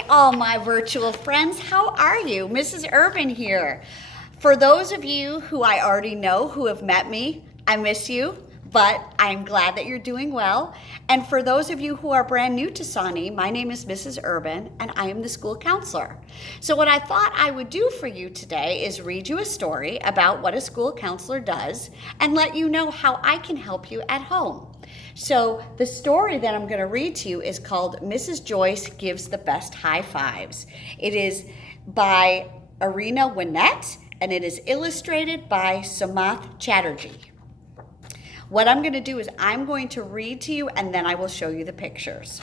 Hi, all my virtual friends. How are you? Mrs. Urban here. For those of you who I already know who have met me, I miss you, but I'm glad that you're doing well. And for those of you who are brand new to Sawney, my name is Mrs. Urban, and I am the school counselor. So what I thought I would do for you today is read you a story about what a school counselor does and let you know how I can help you at home. So the story that I'm going to read to you is called Mrs. Joyce Gives the Best High Fives. It is by Arina Winnett, and it is illustrated by Samath Chatterjee. What I'm going to do is I'm going to read to you, and then I will show you the pictures.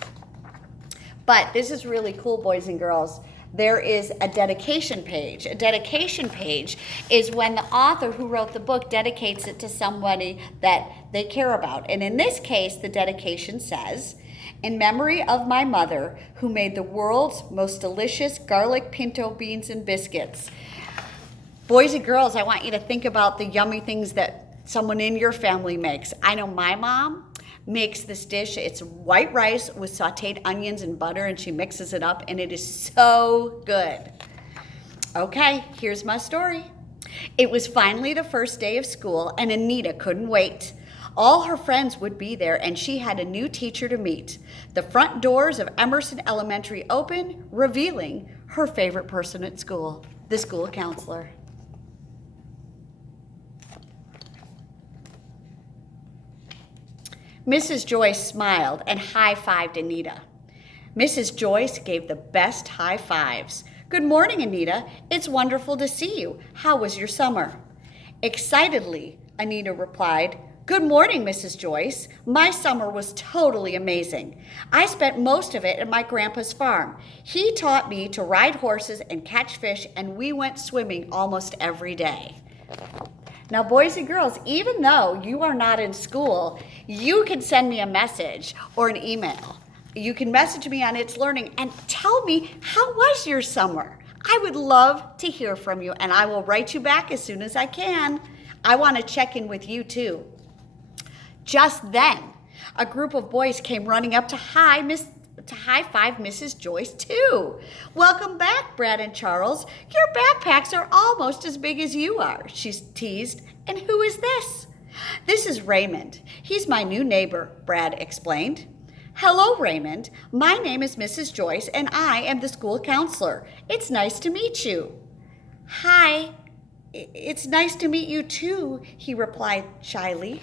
But this is really cool, boys and girls. There is a dedication page. A dedication page is when the author who wrote the book dedicates it to somebody that they care about. And in this case, the dedication says, "In memory of my mother, who made the world's most delicious garlic pinto beans and biscuits." Boys and girls, I want you to think about the yummy things that someone in your family makes. I know my mom makes this dish. It's white rice with sauteed onions and butter, and she mixes it up, and it is so good. Okay, here's my story. It was finally the first day of school, and Anita couldn't wait. All her friends would be there, and she had a new teacher to meet. The front doors of Emerson Elementary opened, revealing her favorite person at school, the school counselor. Mrs. Joyce smiled and high-fived Anita. Mrs. Joyce gave the best high fives. "Good morning, Anita. It's wonderful to see you. How was your summer?" Excitedly, Anita replied, "Good morning, Mrs. Joyce. My summer was totally amazing. I spent most of it at my grandpa's farm. He taught me to ride horses and catch fish, and we went swimming almost every day." Now, boys and girls, even though you are not in school, you can send me a message or an email. You can message me on It's Learning and tell me, how was your summer? I would love to hear from you, and I will write you back as soon as I can. I want to check in with you too. Just then, a group of boys came running up to high-five Mrs. Joyce too. "Welcome back, Brad and Charles. Your backpacks are almost as big as you are," she teased. "And who is this?" "This is Raymond. He's my new neighbor," Brad explained. "Hello, Raymond. My name is Mrs. Joyce, and I am the school counselor. It's nice to meet you." "Hi, it's nice to meet you too," he replied shyly.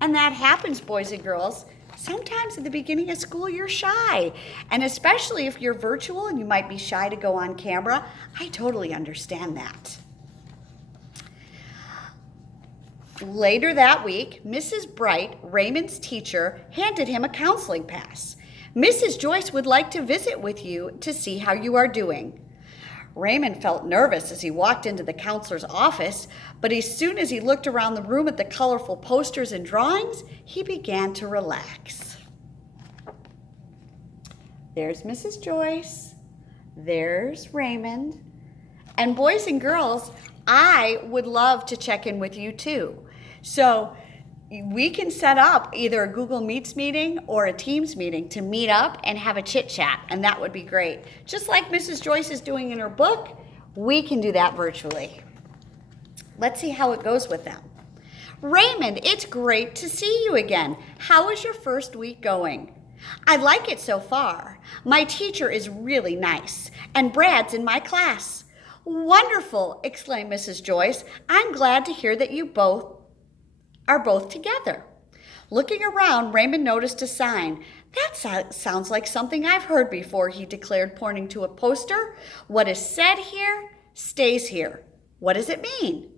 And that happens, boys and girls. Sometimes at the beginning of school, you're shy. And especially if you're virtual and you might be shy to go on camera, I totally understand that. Later that week, Mrs. Bright, Raymond's teacher, handed him a counseling pass. "Mrs. Joyce would like to visit with you to see how you are doing." Raymond felt nervous as he walked into the counselor's office, but as soon as he looked around the room at the colorful posters and drawings, he began to relax. There's Mrs. Joyce. There's Raymond. And boys and girls, I would love to check in with you too. So we can set up either a Google Meets meeting or a Teams meeting to meet up and have a chit chat, and that would be great. Just like Mrs. Joyce is doing in her book, we can do that virtually. Let's see how it goes with them. "Raymond, it's great to see you again. How is your first week going?" "I like it so far. My teacher is really nice, and Brad's in my class." "Wonderful," exclaimed Mrs. Joyce. "I'm glad to hear that you are both together." Looking around, Raymond noticed a sign. "That sounds like something I've heard before," he declared, pointing to a poster. "What is said here stays here." "What does it mean?"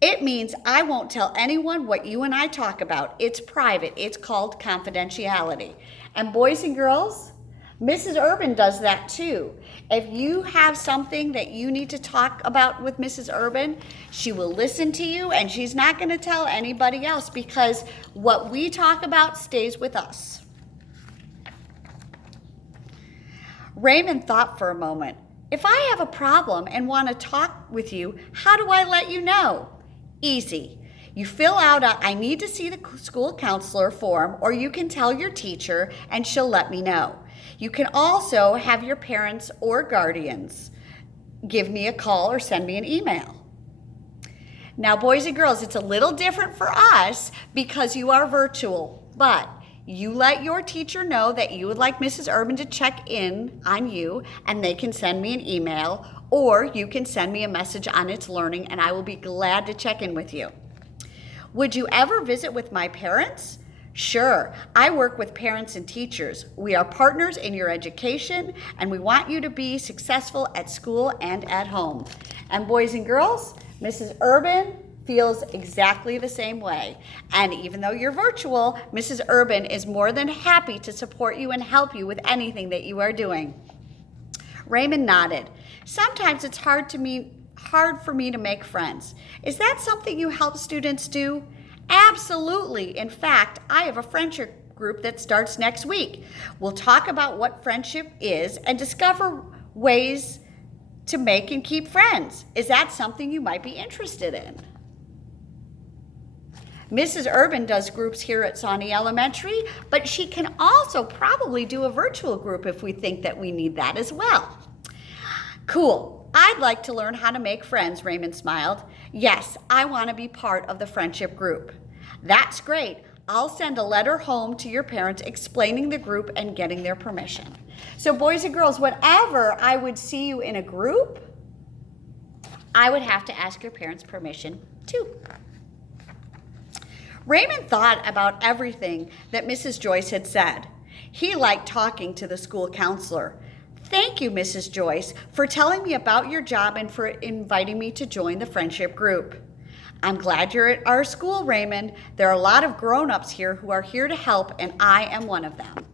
"It means I won't tell anyone what you and I talk about. It's private. It's called confidentiality." And boys and girls, Mrs. Urban does that too. If you have something that you need to talk about with Mrs. Urban, she will listen to you, and she's not going to tell anybody else, because what we talk about stays with us. Raymond thought for a moment. "If I have a problem and want to talk with you, how do I let you know?" "Easy. You fill out a I need to see the school counselor form, or you can tell your teacher and she'll let me know. You can also have your parents or guardians give me a call or send me an email. Now, boys and girls, it's a little different for us because you are virtual, but you let your teacher know that you would like Mrs. Urban to check in on you, and they can send me an email, or you can send me a message on It's Learning, and I will be glad to check in with you. Would you ever visit with my parents? Sure, I work with parents and teachers. We are partners in your education, and we want you to be successful at school and at home. And boys and girls, Mrs. Urban feels exactly the same way. And even though you're virtual, Mrs. Urban is more than happy to support you and help you with anything that you are doing. Raymond nodded. Sometimes it's hard for me to make friends. Is that something you help students do? Absolutely. In fact, I have a friendship group that starts next week. We'll talk about what friendship is and discover ways to make and keep friends. Is that something you might be interested in? Mrs. Urban does groups here at Sawney Elementary, but she can also probably do a virtual group if we think that we need that as well. Cool. I'd like to learn how to make friends, Raymond smiled. Yes, I want to be part of the friendship group. That's great. I'll send a letter home to your parents explaining the group and getting their permission. So boys and girls, whenever I would see you in a group, I would have to ask your parents' permission too. Raymond thought about everything that Mrs. Joyce had said. He liked talking to the school counselor. Thank you, Mrs. Joyce, for telling me about your job and for inviting me to join the friendship group. I'm glad you're at our school, Raymond. There are a lot of grown-ups here who are here to help, and I am one of them.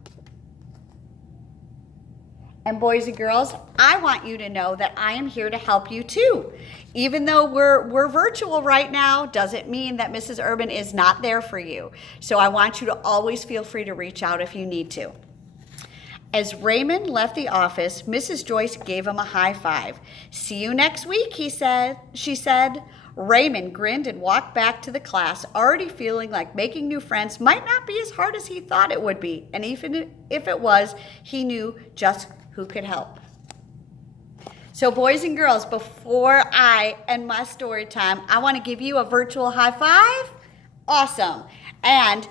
And boys and girls, I want you to know that I am here to help you too. Even though we're virtual right now, doesn't mean that Mrs. Urban is not there for you. So I want you to always feel free to reach out if you need to. As Raymond left the office, Mrs. Joyce gave him a high five. See you next week, she said. Raymond grinned and walked back to the class, already feeling like making new friends might not be as hard as he thought it would be. And even if it was, he knew just who could help. So boys and girls, before I end my story time, I want to give you a virtual high five. Awesome. And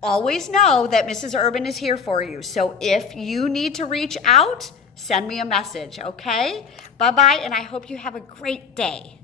always know that Mrs. Urban is here for you. So if you need to reach out, send me a message, okay? Bye-bye, and I hope you have a great day.